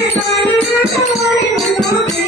Thank you.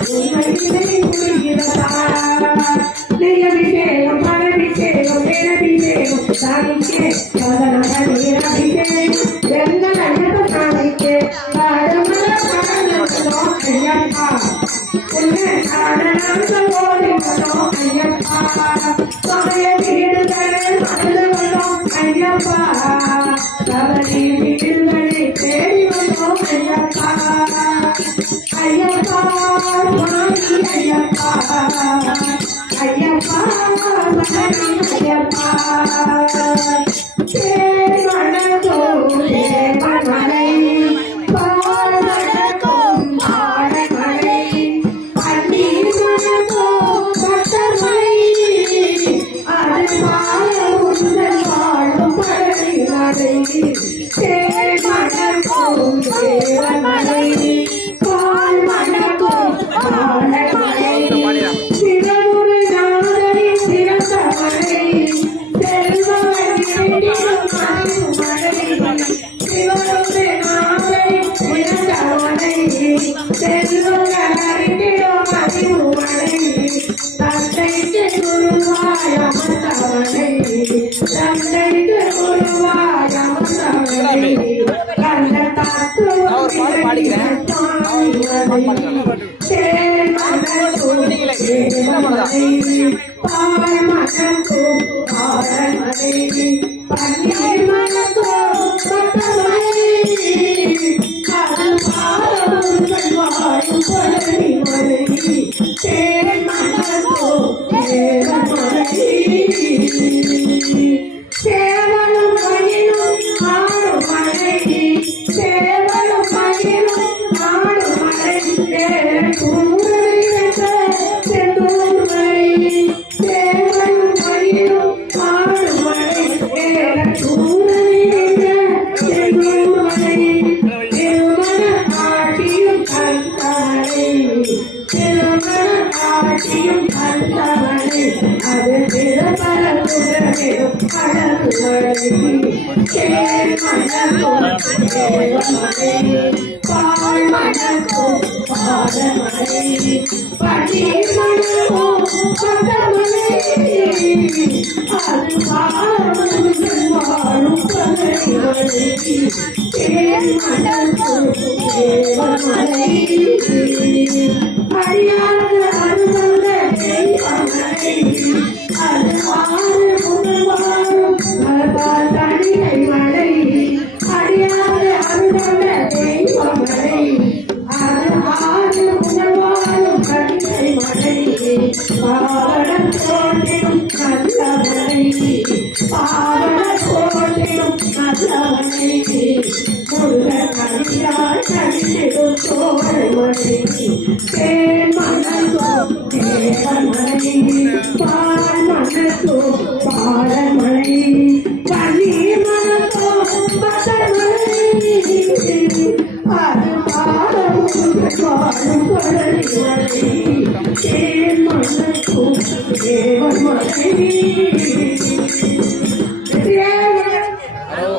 Ayyappa. Ayyappa. Ayyappa. தவறி Thank you. பாடிக்கிறேன். பாடிக்கிறேன். ஆட்சியும் அல்லவனே அது நிரம்பர குடவேடும் பால் மணக்கோ பாதமலை படி மணக்கோ பதமலை அது வாழும் வாழும் பதமலை தேன் மணக்கோ தேவமலை அடியார் பாவனம் தோன்றிடும் நல்ல மலை பாவனம் தோன்றிடும் நல்ல மலை முருகன் அடியாய் கடிதிடும் சோழ மலை தேன் மணக்கோ தேவன் தேன் மணக்கோ தேவன் மலை